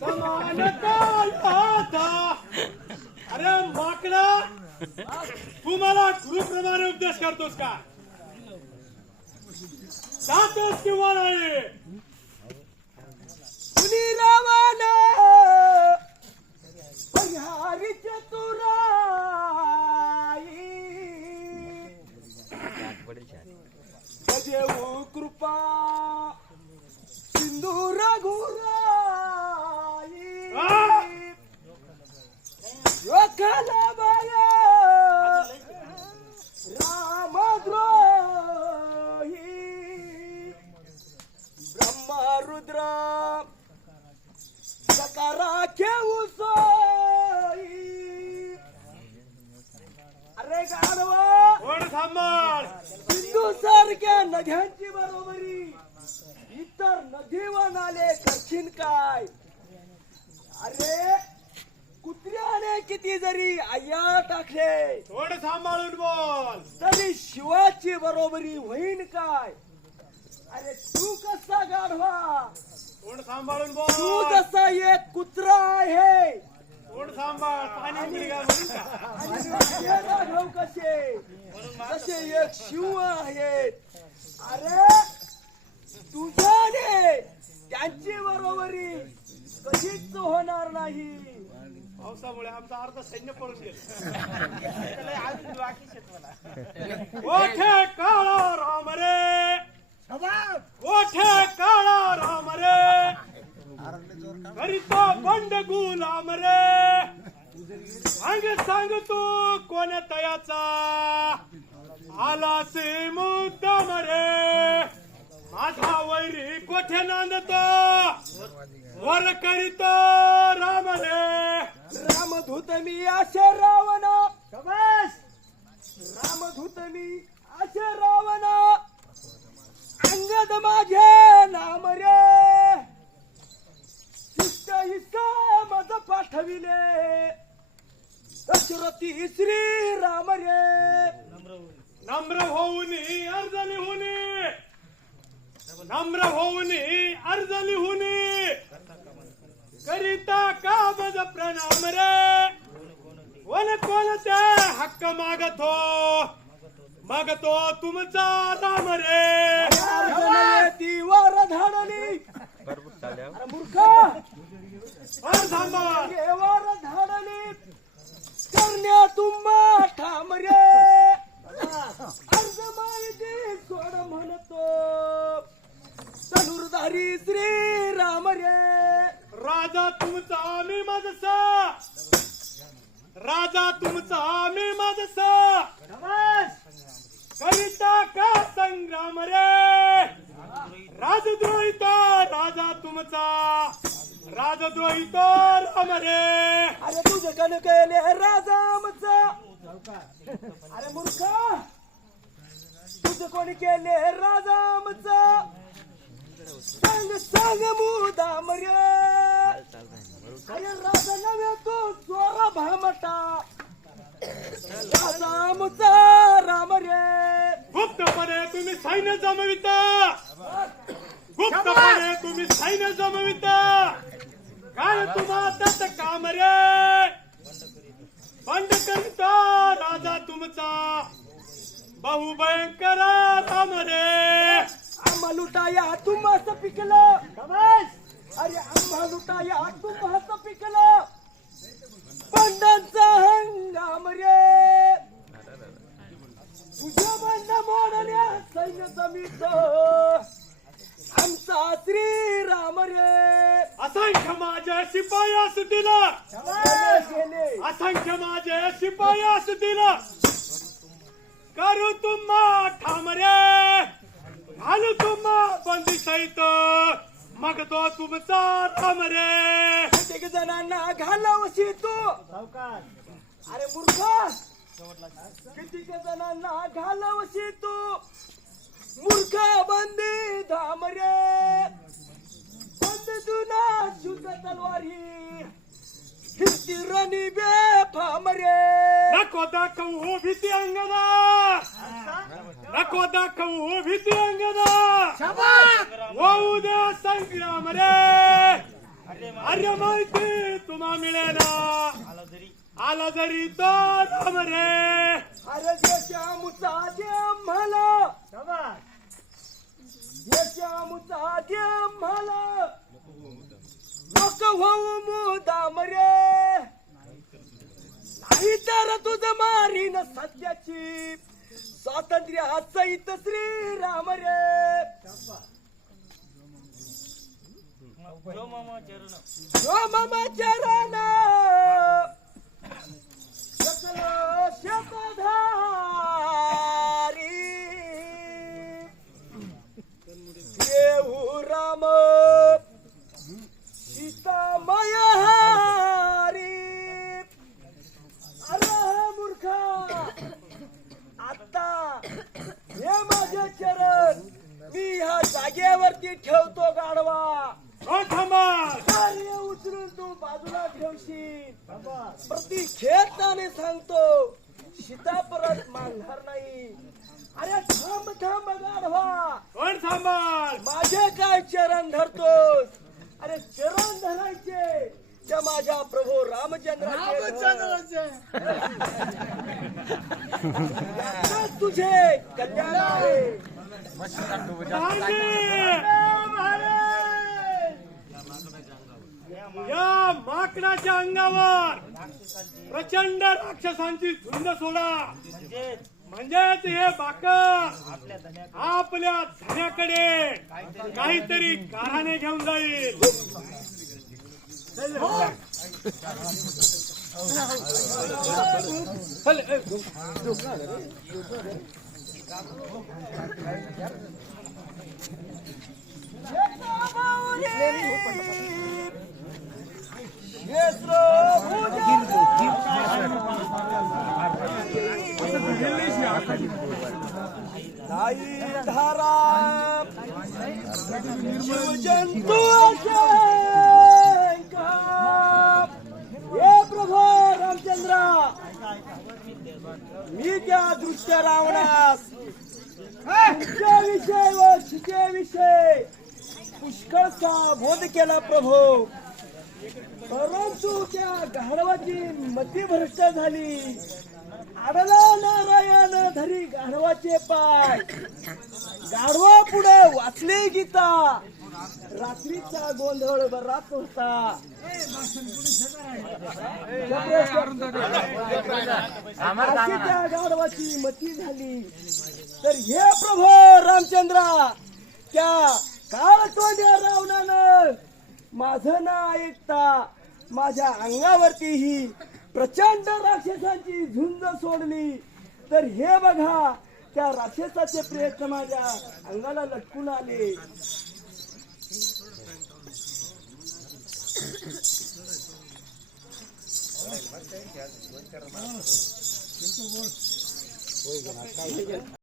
समानता आता. अरे माकडा, तू मला गुरुप्रमाणे उपदेश करतोस का? जातोस किंवा नाही? कुणी रावण परिहारी चतुराई देऊ कृपा सिंधू रघुराई योखाला बाया रामद्रोही ब्रह्मरुद्र सकारा घेऊ सोई. अरे गाढवा, कोण सांभाळ? सिंधू सारख्या नद्यांची बरोबरी इतर नदी व नाले करशील काय? अरे कुत्र्याने किती जरी आया टाकले थोडं सांभाळून बोल. तरी शिवाची बरोबरी होईन काय? अरे तू कसा गाढवा? कोण सांभाळून तू बोल. जसा एक कुत्रा आहे कोण सांभाळ? पाणी मुलगा म्हणून का? आणि हे राघव कसे जसे एक शिव आहेत. अरे तुझ्याने त्यांची बरोबरी कधीच होणार नाही. पावसामुळे आमचा अर्ध सैन्य पळून गेलं. ओठे काळा राम रे, ओठे काळा राम रे, करीतो बंड गुलाम रे. सांग तू कोण्या तयाचा आला से मुद्दाम रे. माझा वैरी कोठे नांदतो वर करीतो राम रे. रामधूत मी असे रावण, रामधूत मी असे रावण, अंगद माझे नाम रे. शिष्ट हिस्सा मज पाठविले दशरथी श्री राम रे. नम्र होऊन अर्ज लिहून, नम्र होऊन अर्ज लिहून करिता काबज प्रणाम रे. कोणत्या हक्क मागतो तुमचा नाम रे. ती वर धाडली. अरे मूर्ख, सांभाळ. वर धाडली करण्या तुम्हा ठाम रे. अर्ज माहिती सोड म्हणतो धनुर्धारी श्री राम रे. राजा तुमचा मी माझसा, राजा तुमचा मी माझसा, करिता का संग्राम रे. राजद्रोहित राजा तुमचा, राजद्रोहित राम रे. अरे तुझे कण केले राजा आमचा. अरे मूर्ख, तुझे कोणी केले राजा आमचा. सांग मुदाम रे. अरे राजा नव्हे तू चोरा भामटा, राजा आमचा राम रे. गुप्तपणे तुम्ही सैन्य जमविता, गुप्तपणे तुम्ही सैन्य जमविता. काय तुम्हाला काम रे. बंड करिता राजा तुमचा बहुभयंकर राम रे. आम्हा लुटाया तुम्हाच पिकलं. अरे आम्हा लुटाया तुम्हाच पिकलं. बंडांचा हंगाम रे. तुझ्या बंड मोडल्या सैन्य जमीत आमचा श्री राम रे. असंख्य माझ्या शिपायास दिलं, असंख्य माझ्या शिपायास दिलं. करू तुम्हा ठाम रे. घालू तुम्हा बंदी सहित मग तो तुमचा राम रे. कित्येक जणांना घालावशी तू. अरे मूर्ख, कित्येक जणांना घालावशी तू. मूर्ख बंदी धाम रे. बंद तुला शुद्ध तलवारी हिरणी बेफाम रे. नको दाखवू भीती अंगदा, नको दाखवू भीती अंगदा. होऊ द्या संग्राम रे. अरे माहिती तुम्हा मिळेना आला जरी तो राम रे. अरे देशामुचा दे मला देशामुचा दे मला लोक होऊ मुदाम रे नाही तर तुझं मारीन सत्याची स्वातंत्र्य सहित श्रीराम रे. जो मामा चरण सकल शतधारी देऊ राम सीतामय हारी. अरे मूर्खा आता हे माझे चरण मी ह्या जागेवरती ठेवतो गाढवा. थांबा. कार्य उचलून तू बाजूला ठेवशील. प्रति खेळताने सांगतो सीता परत मागणार नाही. अरे थांब थांब गाढवा. कोण थांबाल. माझे काय चरण धरतोस. अरे चरण धरायचे त्या माझ्या प्रभू रामचंद्राचे तुझे कल्याण आहे. या माकडाच्या अंगावर प्रचंड राक्षसांची झुंड सोडा. म्हणजेच हे बाकर आपल्या धन्याकडे काहीतरी कारणे घेऊन जाईल. धारा जंतु हे प्रभू रामचंद्रा मी त्या दृश्य रावणास तुमच्या विषय व शिके विषय पुष्कळसा बोध केला प्रभू. परंतु त्या गाढवाची मतिभ्रष्ट झाली. आडला नारायण धरी गाढवाचे पाय. गाढवा पुढे वाचले गीता. रात्रीचा गोंधळ बराच होता. अशी त्या गाढवाची मती झाली. तर हे प्रभू रामचंद्रा त्या काळतोंड्या रावणानं माझं ना ऐकता माझ्या अंगावरती ही प्रचंड राक्षसांची झुंज सोडली. तर हे बघा त्या राक्षसाचे प्रयत्न माझ्या अंगाला लटकून आले.